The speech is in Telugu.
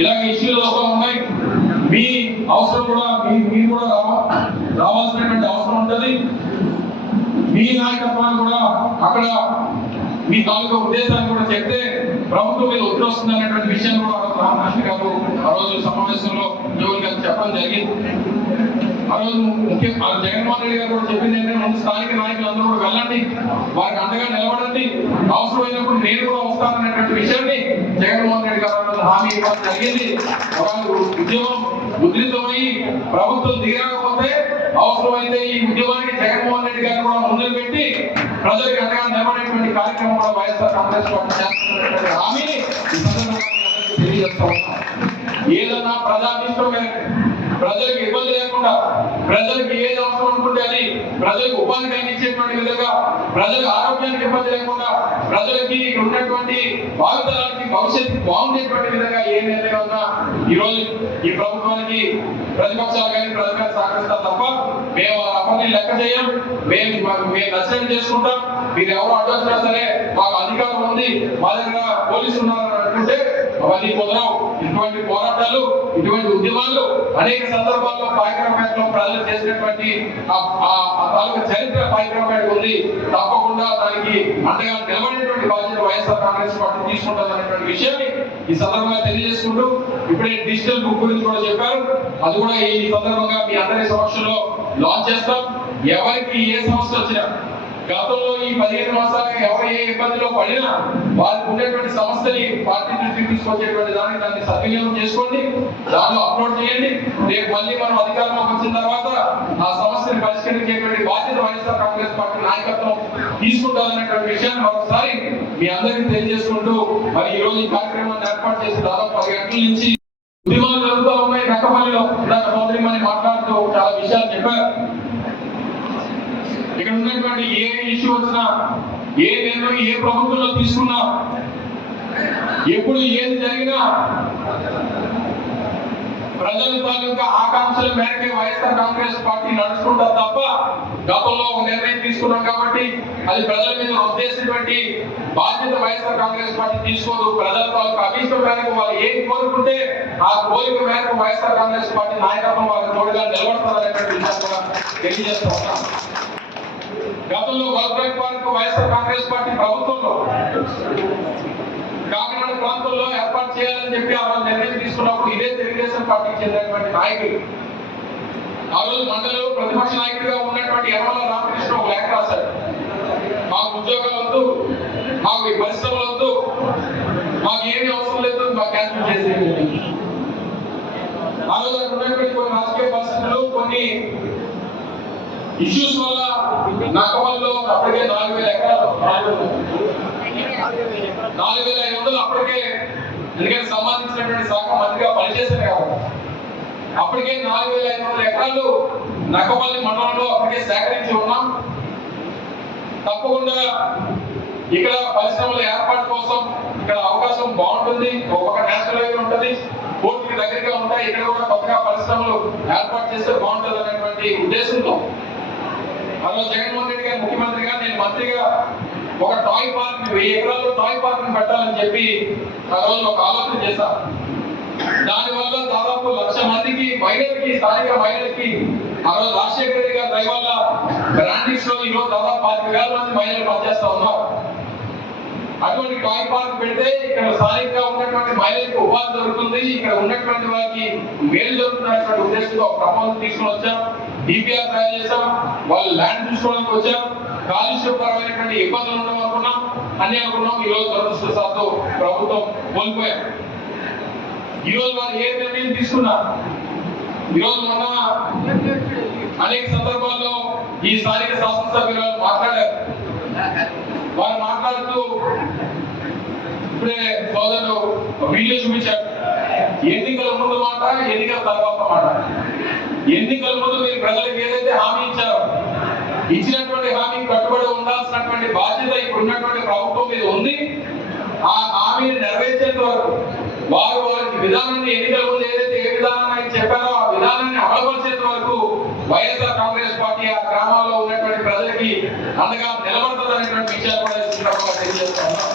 ఇలాగ ఇష్యూలు వస్తూ ఉన్నాయి. మీ అవసరం కూడా మీరు కూడా రావాల్సినటువంటి అవసరం ఉంటుంది. మీ నాయకత్వాన్ని కూడా అక్కడ మీ తాలూకా ఉద్దేశాన్ని కూడా చెప్తే ప్రభుత్వం మీద ఒత్తిడి వస్తుంది అనేటువంటి విషయాన్ని కూడా రామకృష్ణ గారు ఆ రోజు సమావేశంలో ఉద్యోగులు గారు చెప్పడం జరిగింది. ఆ రోజు జగన్మోహన్ రెడ్డి గారు కూడా చెప్పింది ఏంటంటే ముందు స్థానిక నాయకులందరూ కూడా వెళ్ళండి, వారికి అండగా నిలబడండి, అవసరమైనప్పుడు నేను కూడా వస్తాననేటువంటి విషయాన్ని జగన్మోహన్ రెడ్డి గారు హామీ ఇవ్వడం జరిగింది. ఉద్యమం ఉధృతమై ప్రభుత్వం దిగకపోతే అవసరమైతే ఈ ఉద్యమానికి జగన్మోహన్ రెడ్డి గారు కూడా ముందుకు పెట్టి ప్రజలకు అండగా నిలబడేటువంటి కార్యక్రమం కూడా వైఎస్ఆర్ కాంగ్రెస్ పార్టీ చేస్తున్నటువంటి హామీని ఈ సందర్భంగా తెలియజేస్తా ఉన్నాం. ఏదన్నా ప్రజాభిష్టం ప్రజలకు ఇబ్బంది లేకుండా, ప్రజలకు ఏది అవసరం అనుకుంటే అది ప్రజలకు ఉపాధి కలిగించేటువంటి విధంగా, ప్రజలకు ఆరోగ్యానికి ఇబ్బంది లేకుండా, ప్రజలకి ఉన్నటువంటి భావితరానికి భవిష్యత్తు బాగుండేటువంటి విధంగా ఏ నిర్ణయం ఉన్నా ఈ రోజు ఈ ప్రభుత్వానికి ప్రతిపక్షాలు కానీ ప్రజలు కానీ సహకరిస్తారు తప్ప మేము అవన్నీ లెక్క చేయం. మేము నష్టం చేసుకుంటాం. మీరు ఎవరు అడ్డొచ్చినా సరే మాకు అధికారం ఉంది, మా దగ్గర పోలీసులు ఉన్నారు అనుకుంటే అవన్నీ కుదరవు. ఇటువంటి పోరాటాలు, ఇటువంటి ఉద్యమాలు అనేక సందర్భాల్లో పాయకరపేటలో ప్రజలు చేసినటువంటి చరిత్ర పాయకరపేట ఉంది. తప్పకుండా దానికి అండగా నిలబడేటువంటి బాధ్యత వైఎస్ఆర్ కాంగ్రెస్ పార్టీ తీసుకుంటుంది అనేటువంటి విషయాన్ని ఈ సందర్భంగా తెలియజేసుకుంటూ, ఇప్పుడే డిజిటల్ బుక్ గురించి కూడా చెప్పారు. అది కూడా ఈ సందర్భంగా మీ అందరి సమక్షంలో లాంచ్ చేస్తాం. ఎవరికి ఏ సమస్య వచ్చినా, గతంలో ఈ 15 మాసాలుగా ఎవరు ఏ ఇబ్బందిలో పడినా వారికి ఉండేటువంటి సమస్యని పార్టీ దృష్టికి తీసుకొచ్చేటువంటి దాన్ని సద్వినియోగం చేసుకోండి, దానిలో అప్లోడ్ చేయండి. రేపు మళ్ళీ మనం అధికారంలోకి వచ్చిన తర్వాత ఆ సమస్యని పరిష్కరించేటువంటి బాధ్యత వైఎస్ఆర్ కాంగ్రెస్ పార్టీ నాయకత్వం తీసుకుంటారనేటువంటి విషయాన్ని మరొకసారి మీ అందరికీ తెలియజేసుకుంటూ, మరి ఈ రోజు ఈ కార్యక్రమాన్ని ఏర్పాటు చేసి దాదాపు 10 గంటల నుంచి ఉద్యమాలు జరుగుతూ ఉన్నాయి. నక్కపల్లిలో సోదరిమని మాట్లాడుతూ చాలా విషయాలు చెప్పారు. ఇక్కడ ఉన్నటువంటి ఏ ఇష్యూ వచ్చినా, ఏ నిర్ణయం ఏ ప్రభుత్వంలో తీసుకున్నా, ఎప్పుడు ఏది జరిగినా ప్రజల తాలూకా ఆకాంక్షల మేరకే వైఎస్ఆర్ కాంగ్రెస్ పార్టీ నడుచుకుంటారు తప్ప గతంలో ఒక నిర్ణయం తీసుకున్నాం కాబట్టి అది ప్రజల మీద ఉద్దేశించినటువంటి బాధ్యత వైఎస్ఆర్ కాంగ్రెస్ పార్టీ తీసుకోదు. ప్రజల తాలూకా అభీష్టం మేరకు వాళ్ళు ఏం కోరుకుంటే ఆ కోరిక మేరకు వైఎస్ఆర్ కాంగ్రెస్ పార్టీ నాయకత్వం వాళ్ళకి తోడుగా నిలబడతారనేటువంటి విషయాన్ని కూడా తెలియజేస్తూ ఉన్నాం. గతంలో గోల్బ్రేక్ పార్క్ వైఎస్ఆర్ కాంగ్రెస్ పార్టీ ప్రభుత్వంలో కాకినాడ ప్రాంతంలో ఏర్పాటు చేయాలని చెప్పి ఆ రోజు నిర్ణయం తీసుకున్నప్పుడు ఇదే తెలుగుదేశం పార్టీకి చెందినటువంటి నాయకులు ఆ రోజు మండలిలో ప్రతిపక్ష నాయకుడిగా ఉన్నటువంటి యనమల రామకృష్ణ ఒక లేఖ రాశారు. మాకు ఉద్యోగాలు వద్దు, మాకు ఈ పరిశ్రమలు వద్దు, మాకు ఏమీ అవసరం లేదు, మాకు క్యాన్సిల్ చేసేది. ఆ రోజు అక్కడ ఉన్నటువంటి కొన్ని రాజకీయ పరిస్థితులు, కొన్ని ఇష్యూస్ వల్ల నక్కపల్లిలో అప్పటికే 4,000 ఎకరాలు 4,500 అప్పటికే ఎందుకంటే సంబంధించినటువంటి శాఖ మంత్రిగా పనిచేశారు కాబట్టి అప్పటికే 4,500 ఎకరాలు నక్కపల్లి మండలంలో అప్పటికే సేకరించి ఉన్నాం. తప్పకుండా ఇక్కడ పరిశ్రమల ఏర్పాటు కోసం ఇక్కడ అవకాశం బాగుంటుంది. ఒక నేషనల్ హైవే ఉంటుంది, కోర్టుకి దగ్గరగా ఉంటాయి. ఇక్కడ కూడా కొత్తగా పరిశ్రమలు ఏర్పాటు చేస్తే బాగుంటుంది అనేటువంటి ఉద్దేశంతో ఆ రోజు జగన్మోహన్ రెడ్డి గారు ముఖ్యమంత్రిగా, నేను మంత్రిగా ఒక టాయ్ పార్క్ 1000 ఎకరాల్లో టాయ్ పార్క్ పెట్టాలని చెప్పి ఆ రోజు ఒక ఆలోచన చేశారు. దానివల్ల దాదాపు 1,00,000 మందికి మహిళలకి, స్థానిక మహిళలకి ఆ రోజు రాజశేఖర రెడ్డి గారి దయ వల్ల బ్రాండింగ్స్ లో ఈ రోజు దాదాపు 25,000 మంది మహిళలు పనిచేస్తా ఉన్నారు. అటువంటి టాయ్ పార్క్ పెడితే ఇక్కడ స్థానికంగా ఉన్నటువంటి మహిళలకు ఉపాధి దొరుకుతుంది, ఇక్కడ ఉన్నటువంటి వారికి మేలు జరుగుతున్నటువంటి ఉద్దేశంతో ప్రపోజల్ తీసుకుని వచ్చాం. డిపిఆర్ తయారు చేశాం, వాళ్ళు ల్యాండ్ చూసుకోవడానికి వచ్చాం. కాలుష్యపరమైనటువంటి ఇబ్బందులు ఉండడం అనుకున్నాం, అన్ని అనుకున్నాం. ఈ రోజు దురదృష్టవశాత్తు ప్రభుత్వం కోల్పోయాం. ఈ రోజు వారు ఏ నిర్ణయం తీసుకున్నా, ఈరోజు మొన్న అనేక సందర్భాల్లో ఈ స్థానిక శాసనసభ్యులు మాట్లాడారు. వారు మాట్లాడుతూ ఇప్పుడే సోదరులు వీడియో చూపించారు. ఎన్నికల ముందు మాట, ఎన్నికల తర్వాత మాట. ఎన్నికల ముందు మీరు ప్రజలకు ఏదైతే హామీ ఇచ్చారో, ఇచ్చినటువంటి హామీకి కట్టుబడి ఉండాల్సినటువంటి బాధ్యత ఇప్పుడు ఉన్నటువంటి ప్రభుత్వం మీద ఉంది. ఆ హామీని నెరవేర్చేంత వరకు వారికి విధానాన్ని, ఎన్నికల ముందు ఏదైతే ఏ విధానాన్ని చెప్పారో ఆ విధానాన్ని అమలుపరిచేంత వరకు వైఎస్ఆర్ కాంగ్రెస్ పార్టీ ఆ గ్రామాల్లో ఉన్నటువంటి ప్రజలకి అండగా నిలబడుతుంది అనేటువంటి విషయాలు కూడా తెలియజేస్తా ఉన్నాం.